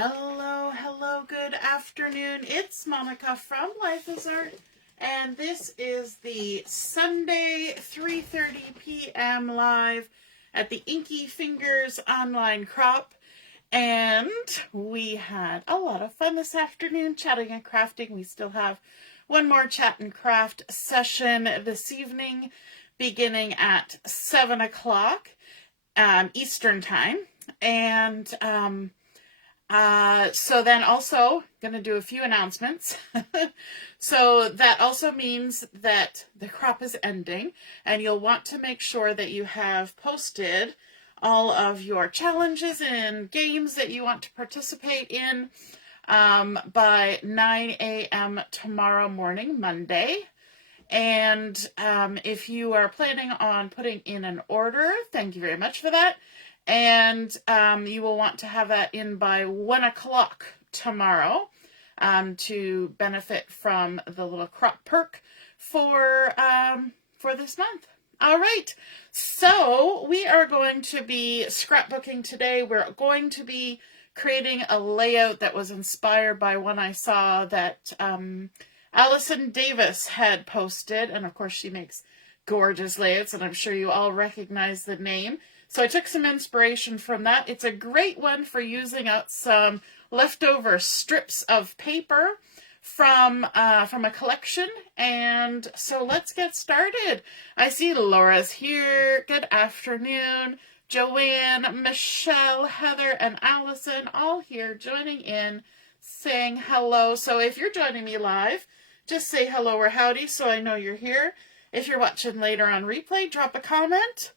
Hello, hello, good afternoon. It's Monica from Life is Art, and this is the Sunday 3:30 p.m. live at the Inky Fingers online crop. And we had a lot of fun this afternoon chatting and crafting. We still have one more chat and craft session this evening, beginning at 7 o'clock Eastern time. And so then also going to do a few announcements. So that also means that the crop is ending, and you'll want to make sure that you have posted all of your challenges and games that you want to participate in by 9 a.m. tomorrow morning, Monday. And if you are planning on putting in an order, thank you very much for that. And you will want to have that in by 1 o'clock tomorrow to benefit from the little crop perk for this month. All right, so we are going to be scrapbooking today. We're going to be creating a layout that was inspired by one I saw that Allison Davis had posted. And of course, she makes gorgeous layouts, and I'm sure you all recognize the name. So I took some inspiration from that. It's a great one for using out some leftover strips of paper from a collection. And so let's get started. I see Laura's here. Good afternoon. Joanne, Michelle, Heather, and Allison all here joining in, saying hello. So if you're joining me live, just say hello or howdy so I know you're here. If you're watching later on replay, drop a comment.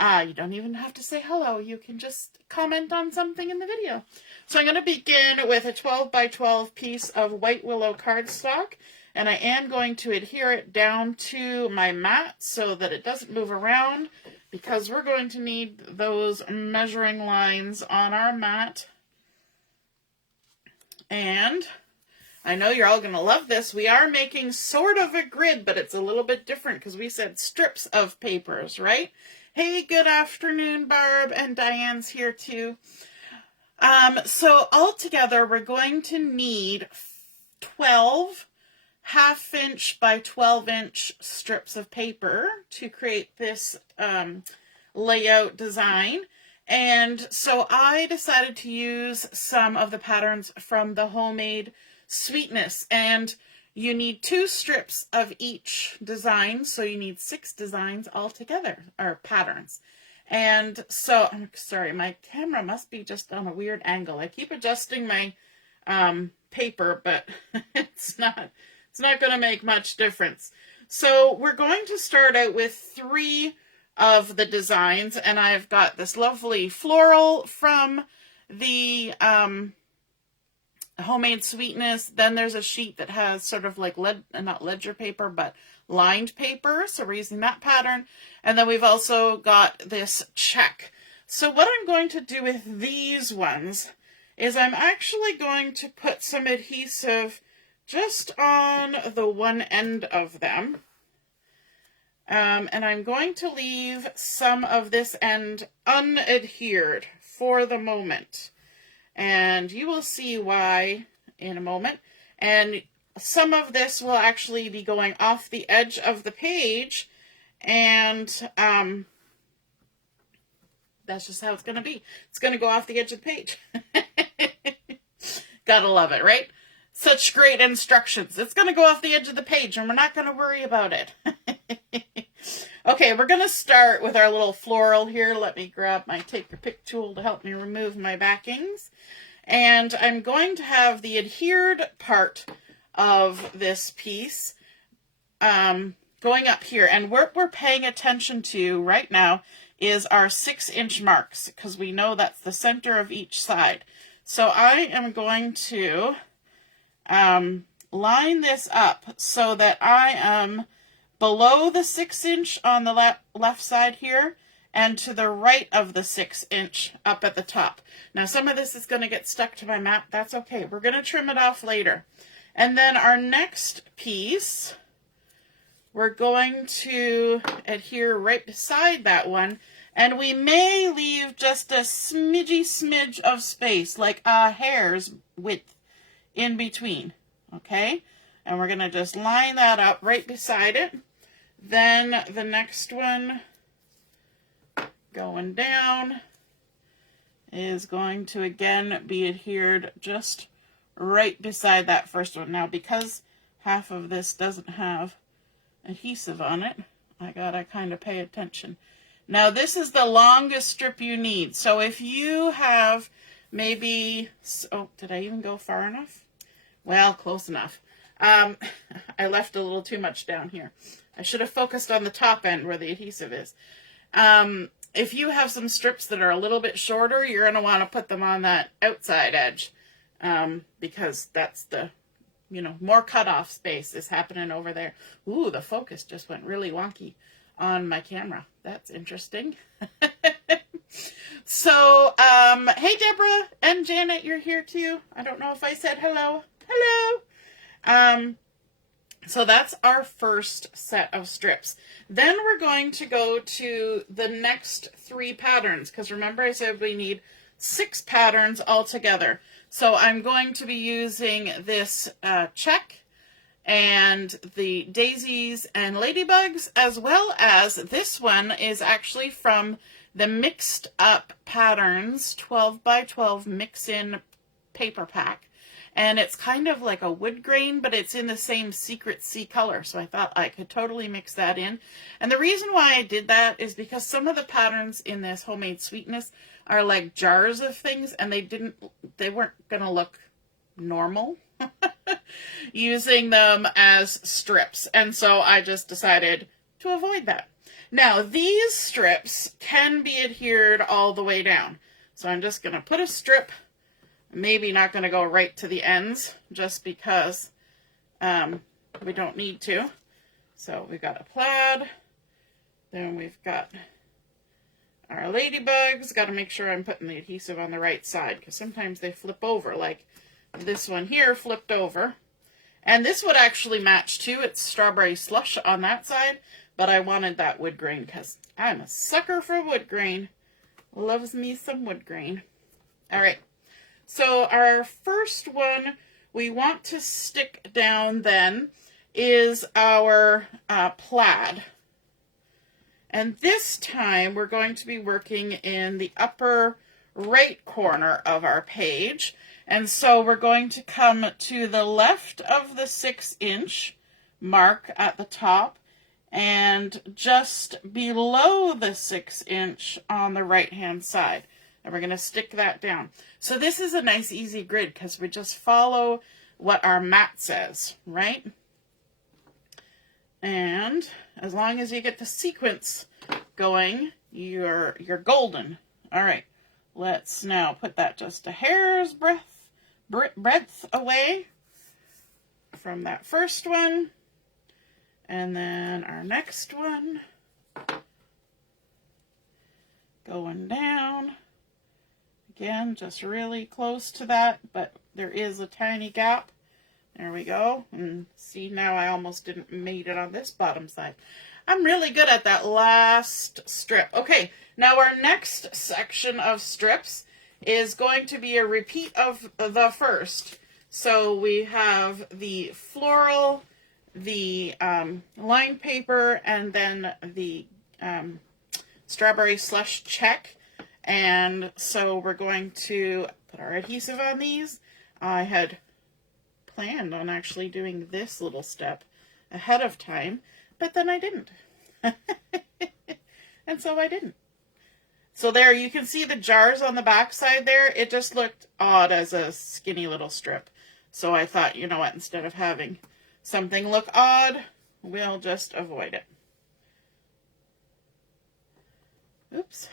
You don't even have to say hello. You can just comment on something in the video. So I'm going to begin with a 12 by 12 piece of white willow cardstock, and I am going to adhere it down to my mat so that it doesn't move around, because we're going to need those measuring lines on our mat. And I know you're all going to love this. We are making sort of a grid, but it's a little bit different because we said strips of papers, right? Hey, good afternoon, Barb, and Diane's here too. So altogether, we're going to need 12 half-inch by 12-inch strips of paper to create this layout design. And so I decided to use some of the patterns from the Homemade Sweetness, and you need 2 strips of each design, so you need 6 designs altogether, or patterns. And so, I'm sorry, my camera must be just on a weird angle. I keep adjusting my paper, but it's not going to make much difference. So we're going to start out with 3 of the designs, and I've got this lovely floral from the Homemade Sweetness. Then there's a sheet that has sort of like not ledger paper, but lined paper. So we're using that pattern. And then we've also got this check. So what I'm going to do with these ones is I'm actually going to put some adhesive just on the one end of them. And I'm going to leave some of this end unadhered for the moment. And you will see why in a moment. And some of this will actually be going off the edge of the page. And that's just how it's going to be. It's going to go off the edge of the page. Gotta love it, right? Such great instructions. It's going to go off the edge of the page, and we're not going to worry about it. Okay, we're going to start with our little floral here. Let me grab my Take Your Pick tool to help me remove my backings. And I'm going to have the adhered part of this piece going up here. And what we're paying attention to right now is our 6-inch marks, because we know that's the center of each side. So I am going to line this up so that I am below the 6-inch on the left side here, and to the right of the 6-inch up at the top. Now some of this is going to get stuck to my mat. That's okay. We're going to trim it off later. And then our next piece, we're going to adhere right beside that one. And we may leave just a smidge of space, like a hair's width in between, okay? And we're going to just line that up right beside it. Then the next one going down is going to again be adhered just right beside that first one. Now, because half of this doesn't have adhesive on it, I gotta kind of pay attention. Now, this is the longest strip you need. So if you have maybe, oh, did I even go far enough? Well, close enough. I left a little too much down here. I should have focused on the top end where the adhesive is. If you have some strips that are a little bit shorter, you're going to want to put them on that outside edge, because that's the, more cutoff space is happening over there. Ooh, the focus just went really wonky on my camera. That's interesting. So, hey, Deborah and Janet, you're here too. I don't know if I said hello. Hello. So that's our first set of strips. Then we're going to go to the next 3 patterns, because remember I said we need 6 patterns altogether. So I'm going to be using this check and the daisies and ladybugs, as well as this one is actually from the Mixed Up Patterns 12 by 12 mix-in paper pack. And it's kind of like a wood grain, but it's in the same Secret Sea color. So I thought I could totally mix that in. And the reason why I did that is because some of the patterns in this Homemade Sweetness are like jars of things, and they weren't going to look normal using them as strips. And so I just decided to avoid that. Now, these strips can be adhered all the way down. So I'm just going to put a strip. Maybe not going to go right to the ends, just because we don't need to. So we've got a plaid. Then we've got our ladybugs. Got to make sure I'm putting the adhesive on the right side, because sometimes they flip over, like this one here flipped over. And this would actually match too. It's strawberry slush on that side, but I wanted that wood grain because I'm a sucker for wood grain. Loves me some wood grain. All right. So our first one we want to stick down then is our plaid. And this time we're going to be working in the upper right corner of our page. And so we're going to come to the left of the 6-inch mark at the top and just below the 6-inch on the right-hand side. And we're going to stick that down. So this is a nice easy grid because we just follow what our mat says, right? And as long as you get the sequence going, you're golden. All right, let's now put that just a hair's breadth away from that first one. And then our next one going down. Again, just really close to that, but there is a tiny gap. There we go. And see, now I almost didn't made it on this bottom side. I'm really good at that last strip. Okay, now our next section of strips is going to be a repeat of the first. So we have the floral, the lined paper, and then the strawberry slush check. And so we're going to put our adhesive on these. I had planned on actually doing this little step ahead of time, but then I didn't. And so I didn't. So there, you can see the jars on the back side there. It just looked odd as a skinny little strip. So I thought, you know what, instead of having something look odd, we'll just avoid it. Oops.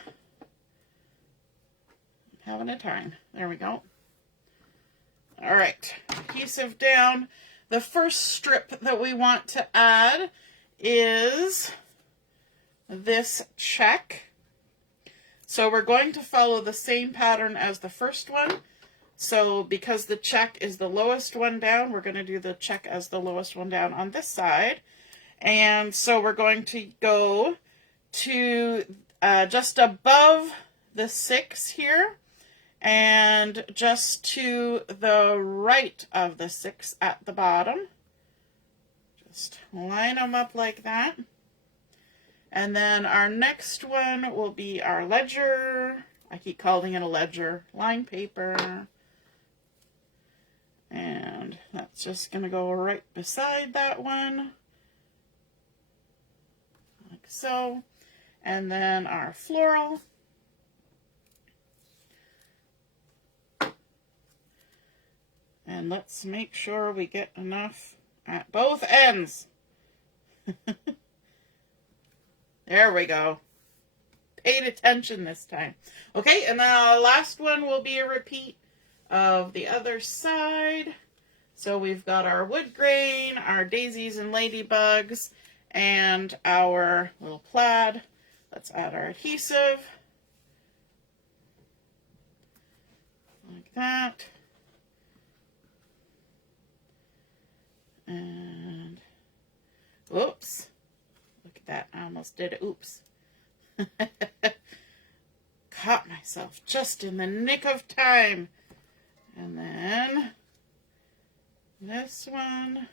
Having a time. There we go. All right, adhesive down. The first strip that we want to add is this check. So we're going to follow the same pattern as the first one. So because the check is the lowest one down, we're going to do the check as the lowest one down on this side. And so we're going to go to just above the 6 here, and just to the right of the 6 at the bottom. Just line them up like that. And then our next one will be our ledger. I keep calling it a ledger. Line paper. And that's just going to go right beside that one. Like so. And then our floral. And let's make sure we get enough at both ends. There we go. Paid attention this time. Okay, and then our last one will be a repeat of the other side. So we've got our wood grain, our daisies and ladybugs, and our little plaid. Let's add our adhesive. Like that. And, oops. Look at that. I almost did it. Oops. Caught myself just in the nick of time. And then this one.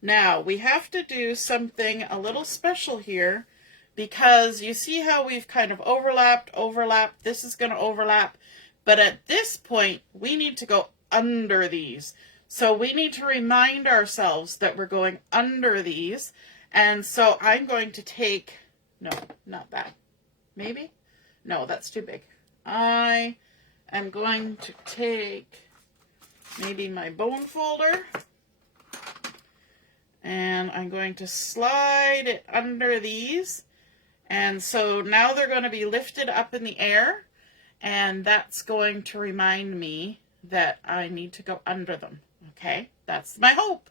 Now, we have to do something a little special here because you see how we've kind of overlapped. This is going to overlap. But at this point, we need to go under these. So we need to remind ourselves that we're going under these. And so I'm going to take, no, not that. Maybe? No, that's too big. I am going to take maybe my bone folder. And I'm going to slide it under these. And so now they're going to be lifted up in the air. And that's going to remind me that I need to go under them. Okay, that's my hope.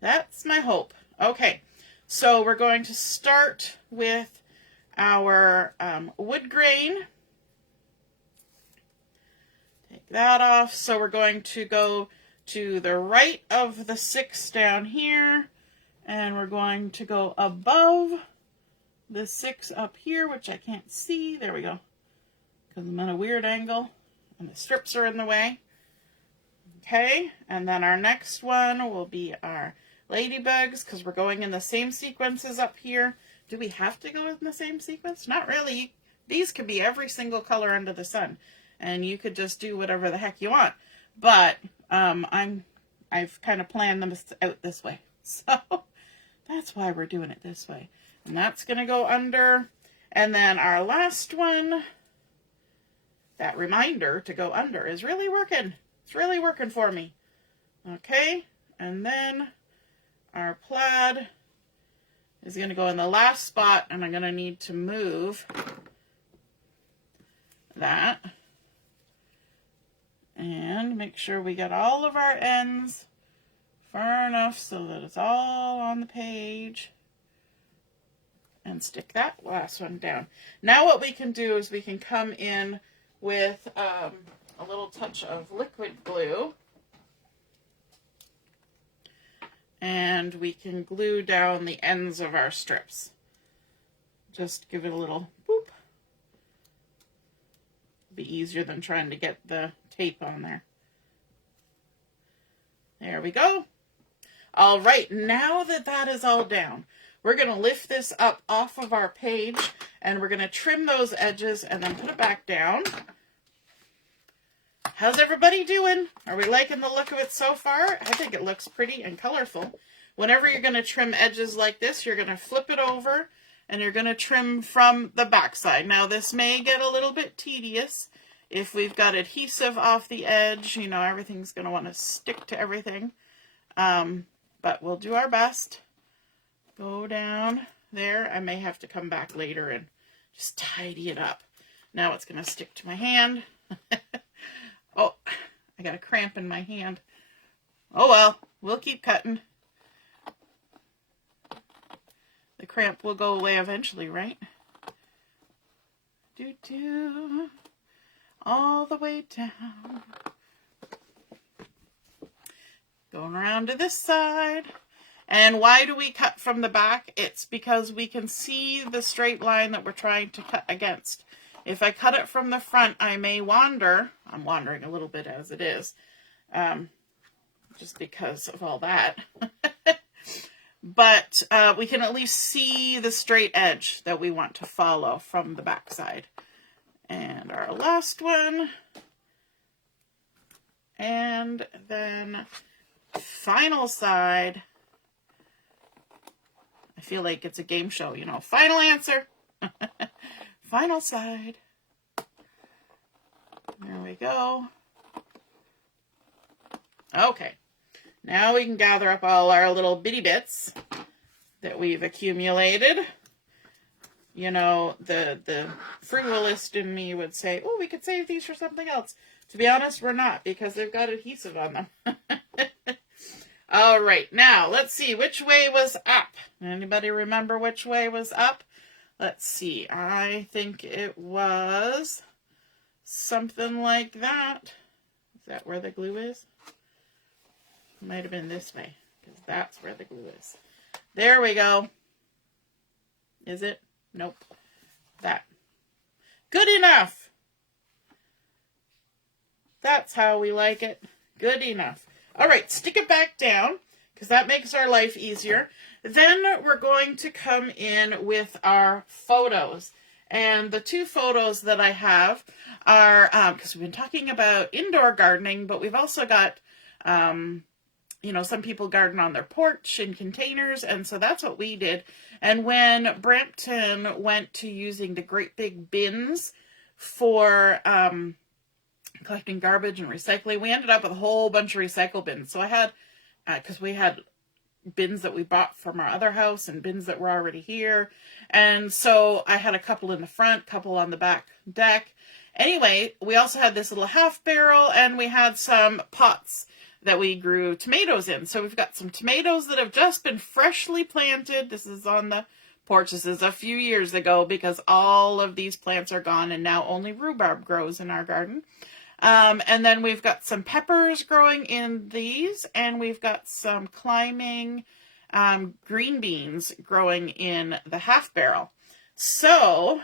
That's my hope. Okay, so we're going to start with our wood grain. Take that off. So we're going to go to the right of the 6 down here. And we're going to go above the 6 up here, which I can't see. There we go. Because I'm at a weird angle and the strips are in the way. Okay, and then our next one will be our ladybugs because we're going in the same sequences up here. Do we have to go in the same sequence? Not really. These could be every single color under the sun, and you could just do whatever the heck you want. But I've kind of planned them out this way, so that's why we're doing it this way. And that's going to go under, and then our last one. That reminder to go under is really working. It's really working for me. Okay, and then our plaid is going to go in the last spot, and I'm going to need to move that. And make sure we get all of our ends far enough so that it's all on the page. And stick that last one down. Now what we can do is we can come in with a little touch of liquid glue. And we can glue down the ends of our strips. Just give it a little boop. Be easier than trying to get the tape on there. There we go. All right, now that that is all down, we're going to lift this up off of our page and we're going to trim those edges and then put it back down. How's everybody doing? Are we liking the look of it so far? I think it looks pretty and colorful. Whenever you're going to trim edges like this, you're going to flip it over and you're going to trim from the back side. Now this may get a little bit tedious if we've got adhesive off the edge. You know, everything's going to want to stick to everything. But we'll do our best. Go down there. I may have to come back later and just tidy it up. Now it's going to stick to my hand. Oh, I got a cramp in my hand. Oh well, we'll keep cutting. The cramp will go away eventually, right? Do-do. All the way down. Going around to this side. And why do we cut from the back? It's because we can see the straight line that we're trying to cut against. If I cut it from the front, I may wander. I'm wandering a little bit as it is, just because of all that. But we can at least see the straight edge that we want to follow from the back side. And our last one. And then final side. I feel like it's a game show, you know. Final answer. Final side. There we go. Okay. Now we can gather up all our little bitty bits that we've accumulated. You know, the frivolist in me would say, oh, we could save these for something else. To be honest, we're not, because they've got adhesive on them. All right, now let's see, which way was up? Anybody remember which way was up? Let's see, I think it was something like that. Is that where the glue is? It might have been this way, because that's where the glue is. There we go. Is it? Nope. That. Good enough. That's how we like it. Good enough. All right, stick it back down, because that makes our life easier. Then we're going to come in with our photos. And the two photos that I have are, because we've been talking about indoor gardening, but we've also got, you know, some people garden on their porch in containers, and so that's what we did. And when Brampton went to using the great big bins for collecting garbage and recycling, we ended up with a whole bunch of recycle bins. So I had, because we had bins that we bought from our other house and bins that were already here. And so I had a couple in the front, couple on the back deck. Anyway, we also had this little half barrel, and we had some pots that we grew tomatoes in. So we've got some tomatoes that have just been freshly planted. This is on the porch. This is a few years ago, because all of these plants are gone and now only rhubarb grows in our garden. And then we've got some peppers growing in these, and we've got some climbing green beans growing in the half barrel. So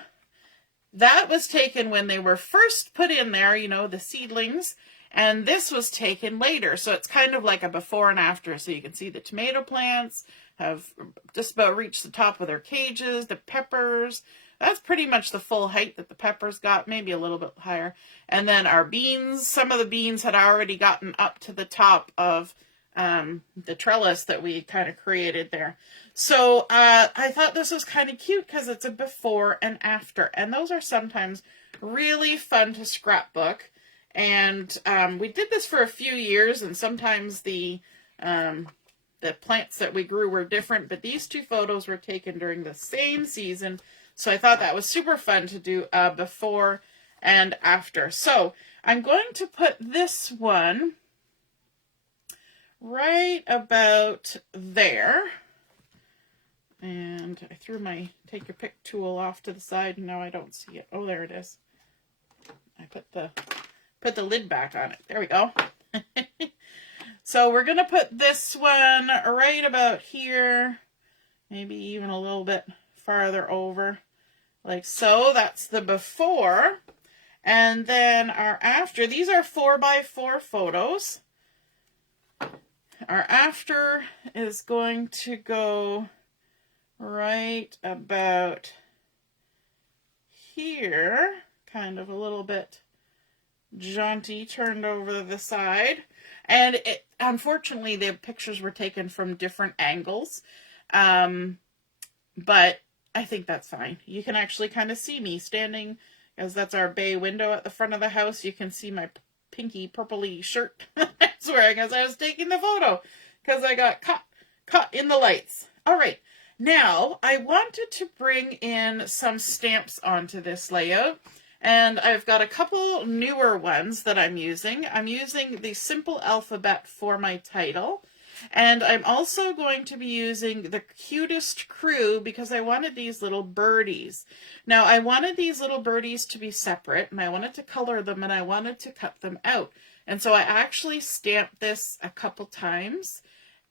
that was taken when they were first put in there, you know, the seedlings, and this was taken later. So it's kind of like a before and after. So you can see the tomato plants have just about reached the top of their cages, the peppers. That's pretty much the full height that the peppers got, maybe a little bit higher. And then our beans, some of the beans had already gotten up to the top of the trellis that we kind of created there. So I thought this was kind of cute because it's a before and after. And those are sometimes really fun to scrapbook. And we did this for a few years, and sometimes the plants that we grew were different, but these two photos were taken during the same season. So I thought that was super fun to do before and after. So I'm going to put this one right about there. And I threw my take your pick tool off to the side, and now I don't see it. Oh, there it is. I put the lid back on it. There we go. So we're going to put this one right about here, maybe even a little bit farther over, like so. That's the before. And then our after, these are 4x4 photos. Our after is going to go right about here, kind of a little bit jaunty, turned over the side. And unfortunately, the pictures were taken from different angles. But I think that's fine. You can actually kind of see me standing, as that's our bay window at the front of the house. You can see my pinky purpley shirt I was wearing as I was taking the photo, because I got caught in the lights. All right. Now, I wanted to bring in some stamps onto this layout. And I've got a couple newer ones that I'm using. I'm using the simple alphabet for my title. And I'm also going to be using the Cutest Crew because I wanted these little birdies. Now, I wanted these little birdies to be separate, and I wanted to color them, and I wanted to cut them out. And so I actually stamped this a couple times.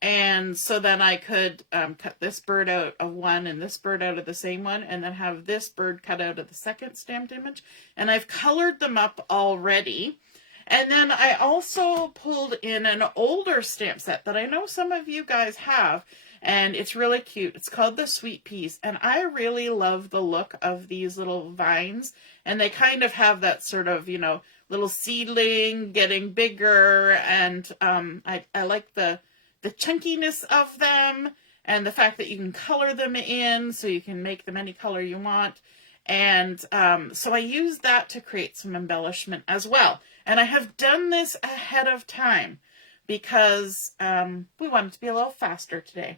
And so then I could cut this bird out of one and this bird out of the same one, and then have this bird cut out of the second stamped image. And I've colored them up already. And then I also pulled in an older stamp set that I know some of you guys have, and it's really cute. It's called the Sweet Peas, and I really love the look of these little vines, and they kind of have that sort of, you know, little seedling getting bigger, and I like the chunkiness of them, and the fact that you can color them in, so you can make them any color you want. And so I used that to create some embellishment as well. And I have done this ahead of time because we wanted to be a little faster today.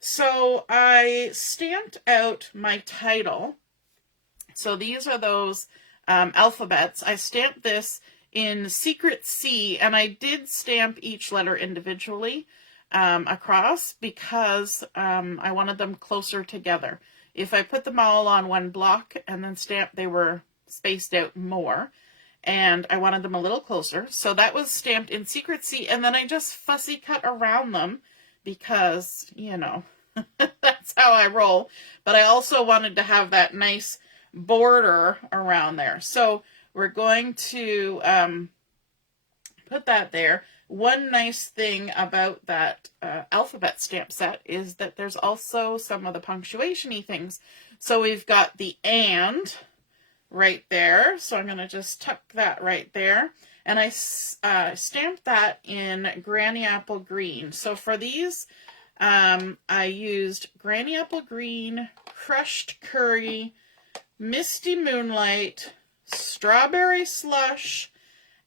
So I stamped out my title. So these are those alphabets. I stamped this in Secret C, and I did stamp each letter individually across because I wanted them closer together. If I put them all on one block and then stamped, they were spaced out more, and I wanted them a little closer. So that was stamped in Secret C, and then I just fussy cut around them because, you know, that's how I roll. But I also wanted to have that nice border around there. So we're going to put that there. One nice thing about that alphabet stamp set is that there's also some of the punctuation-y things. So we've got the and right there. So I'm going to just tuck that right there. And I stamped that in Granny Apple Green. So for these, I used Granny Apple Green, Crushed Curry, Misty Moonlight, Strawberry Slush,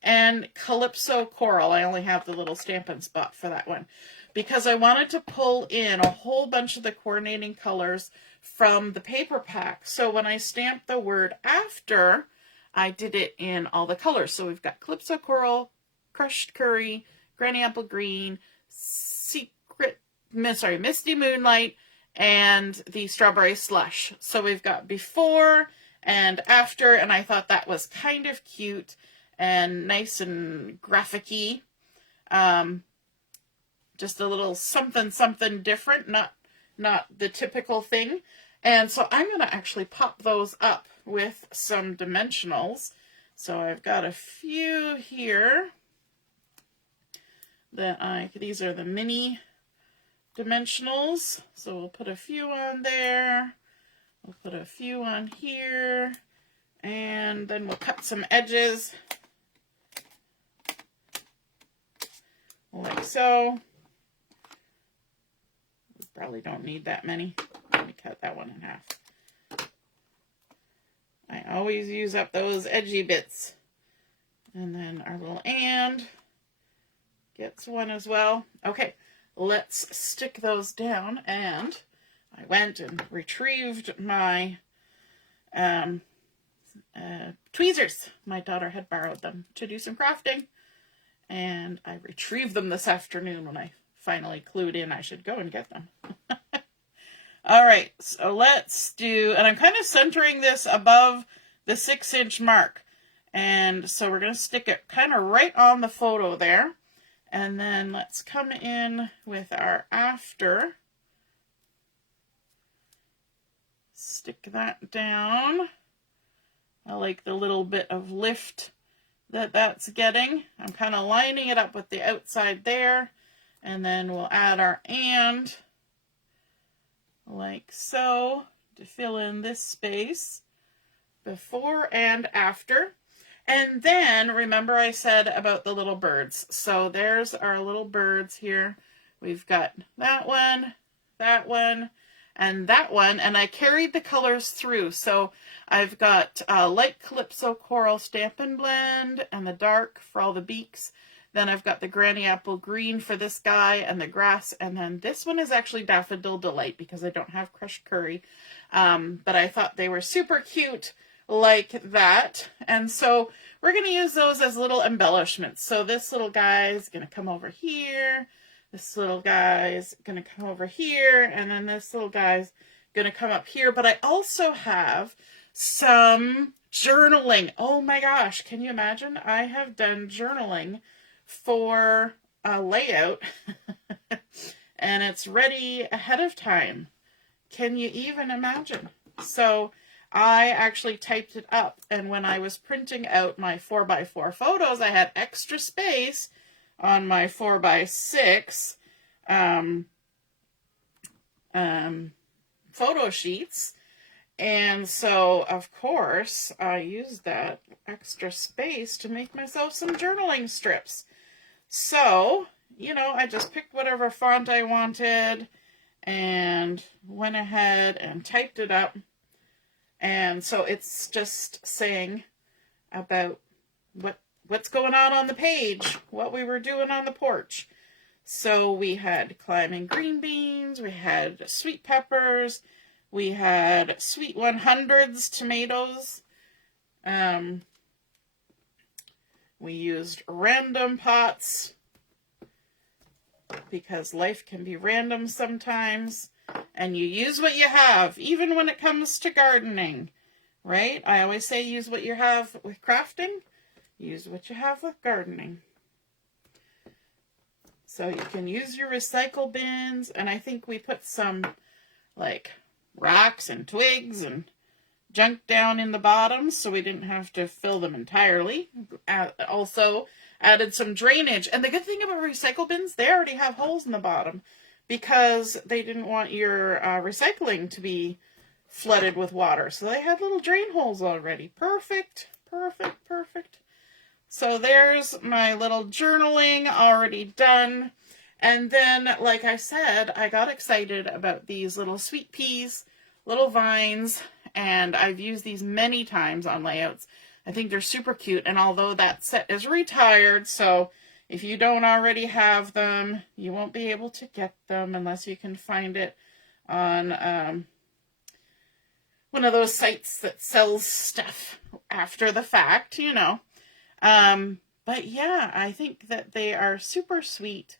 and Calypso Coral. I only have the little Stampin' spot for that one because I wanted to pull in a whole bunch of the coordinating colors from the paper pack. So when I stamped the word after, I did it in all the colors. So we've got Calypso Coral, Crushed Curry, Granny Apple Green, Misty Moonlight, and the Strawberry Slush. So we've got before and after, and I thought that was kind of cute and nice and graphic-y. Just a little something different, not the typical thing. And so I'm going to actually pop those up with some dimensionals. So I've got a few here that these are the mini dimensionals. So we'll put a few on there. We'll put a few on here. And then we'll cut some edges. Like so. We probably don't need that many. Let me cut that one in half. I always use up those edgy bits. And then our little and gets one as well. Okay, let's stick those down. And I went and retrieved my tweezers. My daughter had borrowed them to do some crafting. And I retrieved them this afternoon when I finally clued in I should go and get them. All right, so let's do, and I'm kind of centering this above the 6-inch mark. And so we're going to stick it kind of right on the photo there. And then let's come in with our after. Stick that down. I like the little bit of lift that's getting. I'm kind of lining it up with the outside there, and then we'll add our and like so to fill in this space before and after. And then remember I said about the little birds. So there's our little birds here. We've got that one, and that one, and I carried the colors through. So I've got light Calypso Coral Stampin' Blend and the dark for all the beaks. Then I've got the Granny Apple Green for this guy and the grass. And then this one is actually Daffodil Delight because I don't have Crushed Curry. But I thought they were super cute like that. And so we're going to use those as little embellishments. So this little guy is going to come over here. This little guy's going to come over here, and then this little guy's going to come up here. But I also have some journaling. Oh my gosh, can you imagine? I have done journaling for a layout, and it's ready ahead of time. Can you even imagine? So I actually typed it up, and when I was printing out my 4x4 photos, I had extra space on my 4x6 photo sheets. And so, of course, I used that extra space to make myself some journaling strips. So, you know, I just picked whatever font I wanted and went ahead and typed it up. And so it's just saying about what's going on the page, what we were doing on the porch. So we had climbing green beans, we had sweet peppers, we had sweet 100s tomatoes. We used random pots because life can be random sometimes. And you use what you have, even when it comes to gardening, right? I always say use what you have with crafting, use what you have with gardening. So you can use your recycle bins, and I think we put some like rocks and twigs and junk down in the bottom so we didn't have to fill them entirely. Also added some drainage. And the good thing about recycle bins, they already have holes in the bottom because they didn't want your recycling to be flooded with water. So they had little drain holes already. Perfect, perfect, perfect. So there's my little journaling already done. And then, like I said, I got excited about these little sweet peas, little vines, and I've used these many times on layouts. I think they're super cute, and although that set is retired, so if you don't already have them, you won't be able to get them unless you can find it on one of those sites that sells stuff after the fact, you know. But yeah, I think that they are super sweet.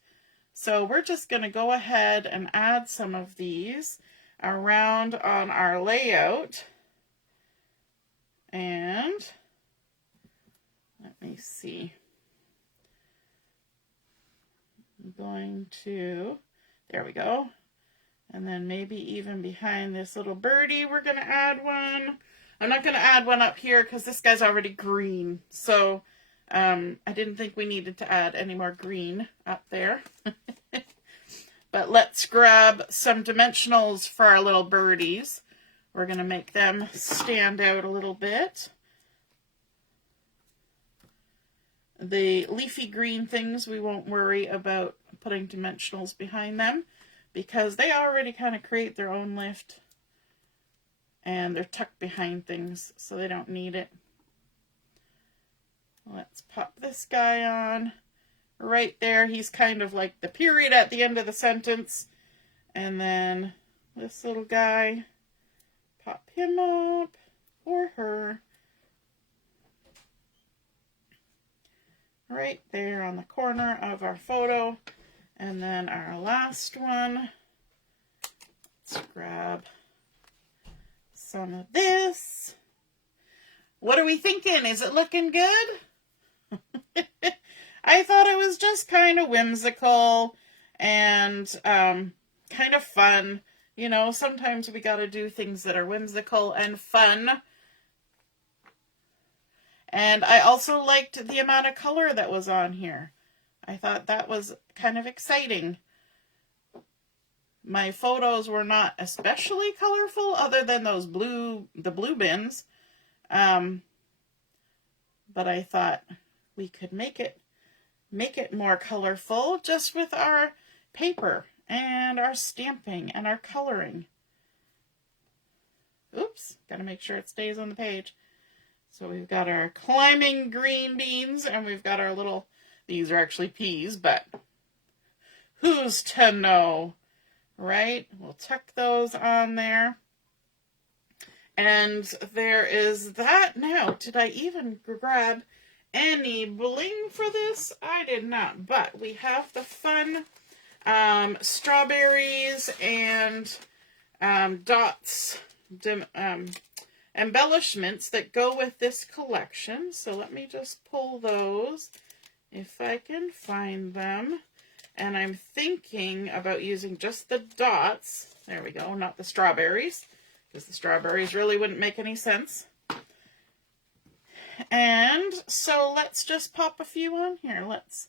So we're just going to go ahead and add some of these around on our layout. And let me see. I'm going to, there we go. And then maybe even behind this little birdie, we're going to add one. I'm not going to add one up here because this guy's already green. So I didn't think we needed to add any more green up there. But let's grab some dimensionals for our little birdies. We're going to make them stand out a little bit. The leafy green things, we won't worry about putting dimensionals behind them because they already kind of create their own lift. And they're tucked behind things, so they don't need it. Let's pop this guy on. Right there, he's kind of like the period at the end of the sentence. And then this little guy, pop him up, or her. Right there on the corner of our photo. And then our last one, let's grab some of this. What are we thinking? Is it looking good? I thought it was just kind of whimsical and kind of fun. You know, sometimes we got to do things that are whimsical and fun. And I also liked the amount of color that was on here. I thought that was kind of exciting. My photos were not especially colorful other than those the blue bins. But I thought we could make it more colorful just with our paper and our stamping and our coloring. Oops, gotta make sure it stays on the page. So we've got our climbing green beans and we've got our little, these are actually peas, but who's to know, right? We'll tuck those on there. And there is that. Now, did I even grab any bling for this? I did not, but we have the fun strawberries and dots embellishments that go with this collection. So let me just pull those if I can find them. And I'm thinking about using just the dots. There we go, not the strawberries, because the strawberries really wouldn't make any sense. And so let's just pop a few on here. Let's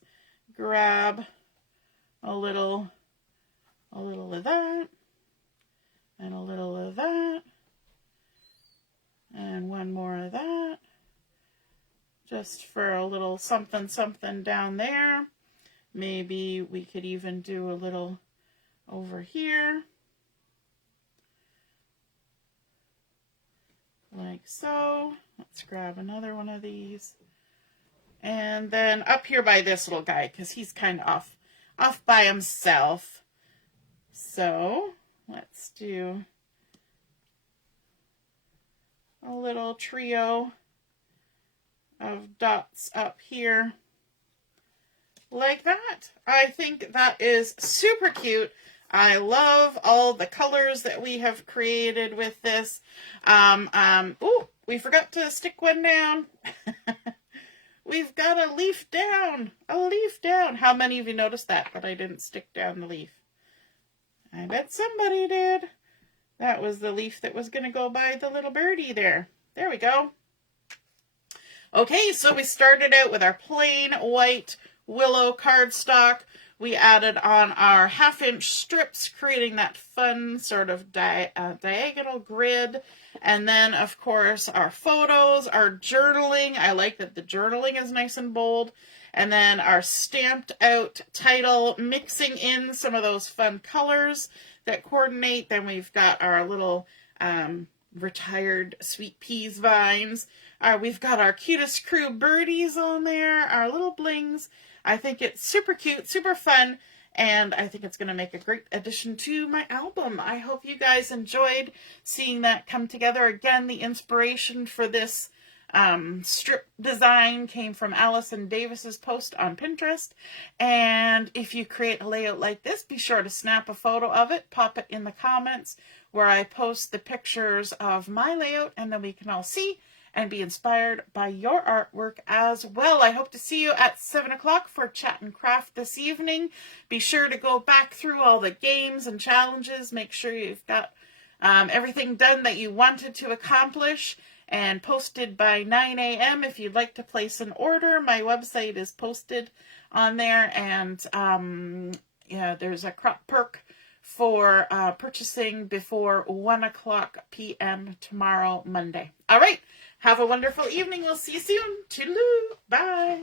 grab a little of that, and a little of that, and one more of that, just for a little something something down there. Maybe we could even do a little over here, like so. Let's grab another one of these. And then up here by this little guy, because he's kind of off by himself. So let's do a little trio of dots up here, like that. I think that is super cute. I love all the colors that we have created with this. Oh, we forgot to stick one down. We've got a leaf down, a leaf down. How many of you noticed that I didn't stick down the leaf? I bet somebody did. That was the leaf that was going to go by the little birdie there. There we go. Okay, so we started out with our plain white Willow cardstock. We added on our 1/2-inch strips, creating that fun sort of diagonal grid. And then, of course, our photos, our journaling. I like that the journaling is nice and bold. And then our stamped out title, mixing in some of those fun colors that coordinate. Then we've got our little retired sweet peas vines. We've got our Cutest Crew birdies on there, our little blings. I think it's super cute, super fun, and I think it's going to make a great addition to my album. I hope you guys enjoyed seeing that come together. Again, the inspiration for this strip design came from Allison Davis's post on Pinterest. And if you create a layout like this, be sure to snap a photo of it, pop it in the comments where I post the pictures of my layout, and then we can all see and be inspired by your artwork as well. I hope to see you at 7 o'clock for Chat and Craft this evening. Be sure to go back through all the games and challenges. Make sure you've got everything done that you wanted to accomplish and posted by 9 a.m. If you'd like to place an order, my website is posted on there. And yeah, there's a crop perk for purchasing before 1 o'clock p.m. tomorrow, Monday. All right. Have a wonderful evening. We'll see you soon. Toodaloo. Bye.